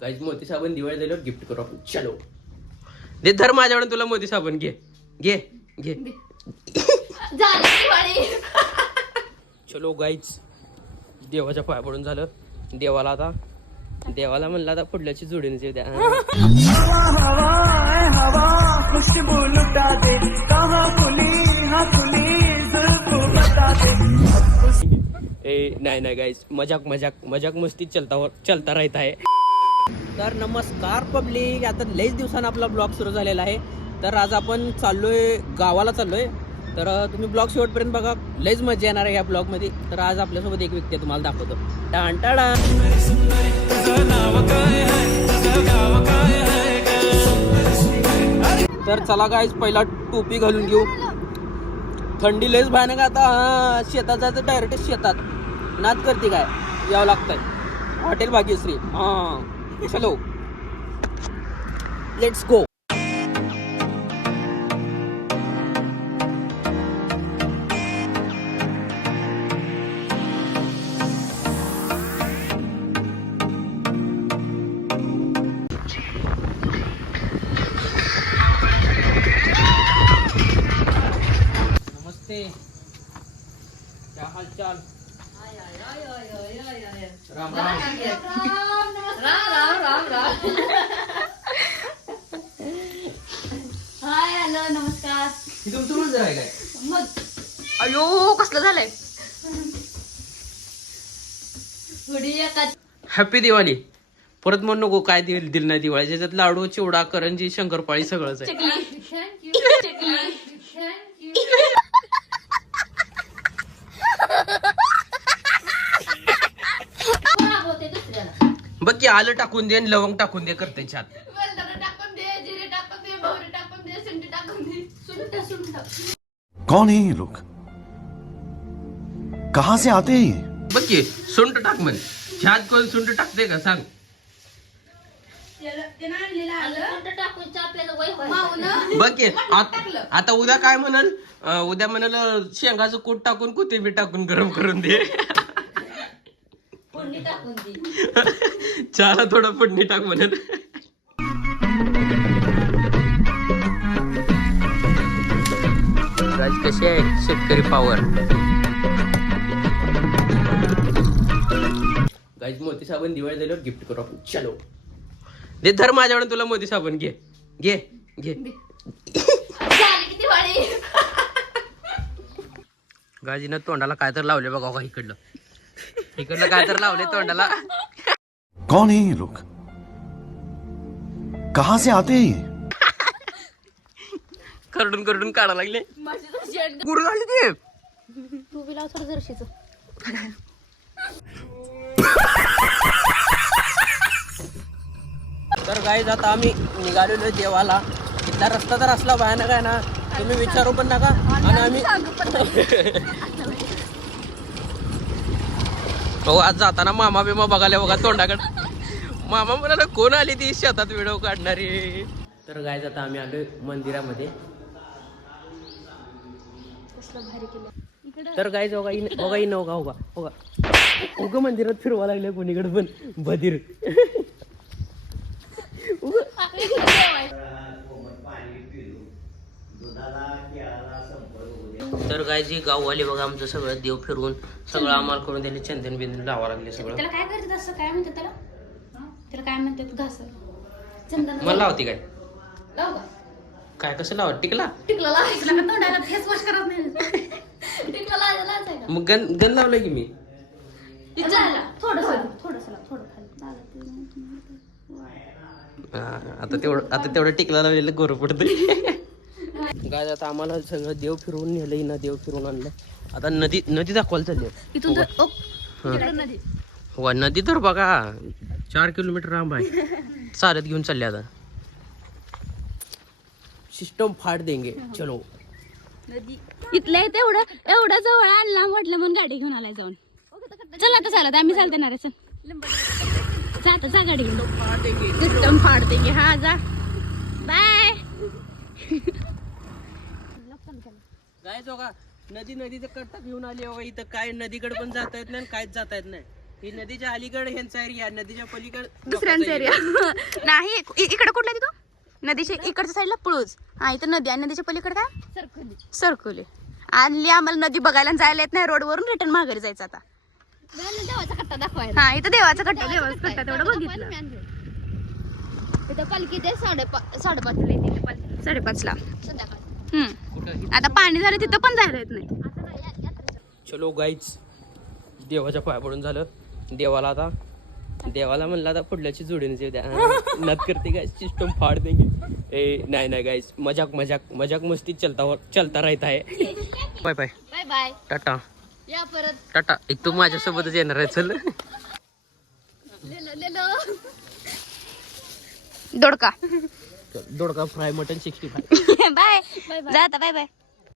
Guys मोती साबण दिवाळी झाल्यावर गिफ्ट करू आपण. चलो दे धर माझ्याकडून तुला मोती साबण. घे घे घे. चलो गाईज देवाच्या पाया पडून झालं. देवाला म्हणलं आता पुढल्याची जोडीने येऊ द्या. नाही गाईज मजाक मस्ती चलता राहत आहे. तर नमस्कार पब्लिक, आता लईच दिवसानं आपला ब्लॉग सुरू झालेला आहे. तर आज आपण गावाला चाललोय. तर तुम्ही ब्लॉग शेवटपर्यंत बघा, लईच मजा येणार आहे ह्या ब्लॉगमध्ये. तर आज आपल्यासोबत एक व्यक्ती तुम्हाला दाखवतो. टाण तर चला गाईज पहिला टोपी घालून घेऊ. थंडी लईच भयानक. आता शेतात जायचं, डायरेक्ट शेतात नाद करते काय यावं लागतंय. हॉटेल भाग्यश्री. चलो लेट्स गो. नमस्ते, क्या हाल चाल? राम राम. हाय हॅलो नमस्कार. ही तुमचं मंदिर आहे काय? मग अयो कसलं झालंय. हॅपी दिवाळी. परत म्हणू नको काय दिल नाही दिवाळी. त्याच्यात लाडू, चिवडा, करंजी, शंकरपाळी सगळंच आहे. बघ की आलं टाकून दे आणि लवंग टाकून दे करते छान. कौन है ये लोग, कहां से आते हैं ये? बघ की सुंठ टाक म्हण. ह्यात कोण सुंठ टाकते का सांग? बघ की आता उद्या काय म्हणाल? उद्या म्हणाल शेंगाचं कूट टाकून कोथिंबीर टाकून गरम करून दे. चहाला थोडं फोडणी टाक म्हणत. कशी आहे शेतकरी पावर. गाईज मोती साबण दिवाळी झाल्यावर गिफ्ट करू आपण. चलो दे धर माझ्याकडून तुला मोती साबण. घे घे घे. गाजीनं तोंडाला काय तर लावले बघा का. इकडलं काय तर लावले तोंडाला. कौन है ये लोग, कहां से आते हैं ये? करडून काढा लागले. गुरु झाली ते. तर गाईज आता आम्ही निघालेलो देवाला. इथला रस्ता तर असला भयानक आहे ना, तुम्ही विचारू पण नका. आणि आम्ही हो आज जाताना मामा बिमा बघायला बघा तोंडाकडे. मामा म्हणाला कोण आली ती शेतात व्हिडिओ काढणारी. तर गाईज आता आम्ही आलो मंदिरामध्ये. तर गाईज बघा उग मंदिरात फिरवा लागले कोणीकडे पण बधीर. तर गायजी गाववाले बघा आमचं सगळं देव फिरवून सगळं आम्हाला करून त्यांनी चंदन बिंदन लावा लागले सगळं. त्याला काय करतात असं काय म्हणतात त्याला? त्याला काय म्हणतात? घास चंदन मला लावते काय? लाव का? काय कसं लावा? टिकला लावायचं का तोंडाला? फेस वॉश करत नाही. टिकला लावायचं का? मग गन लावलंय की मी. आता तेवढं टिकला लावलेलं गोरं पडतं. गाय आता आम्हाला सगळं देव फिरवून नेलंय ना, देव फिरवून आणलं. आता नदी दाखवायला चालली. हो नदी तर बघा 4 किलोमीटर लांब आहे. चालत घेऊन चालले आता. सिस्टम फाड़ देंगे. चलो इथल्या इथे एवढं जवळ आणला म्हटलं म्हणून गाडी घेऊन आलाय जाऊन. चल आता चालत आम्ही चालते. चल जा गाडी घेऊन. सिस्टम फाड़ देंगे. हा जा बाय. काय बघा नदीचं कट्टा घेऊन आली. इथं काय नदीकडे पण जाता येत नाही, काहीच जाता येत नाही. ही नदीच्या अलीकडे ह्यांचा एरिया, नदीच्या पलीकडे दुसऱ्यांचा एरिया नाही. इकडे कुठला आहे तू? नदीच्या इकडच्या साईडला पुळूज. हा इथं नदी आणि नदीच्या पलीकडे काय? सरकुली. आणि आम्हाला नदी बघायला जायला येत नाही, रोडवरून रिटर्न माघारी जायचं आता. देवाचा कट्टा दाखवायला. हा इथं देवाचा कट्टा तेवढं बघितलं. इथं पालखी ते 5:30ला येते पालखी. 5:30ला. संध्याकाळी. आता पाणी झालं तिथं पण जायला येत नाही. चलो गाईच, देवाच्या पाया पडून झालं. देवाला म्हणलं आता पुढल्याची जोडीने द्या. नद करते गाइस, सिस्टम फाड़ देंगे. ए नाही गाइस, मजाक मस्ती चलता रहता है. Bye bye, bye bye. Tata या परत. टाटा. एक तू माझ्यासोबतच येणार आहे. चल दोडका दोडका फ्राय मटन 65. बाय. जा आता, बाय बाय.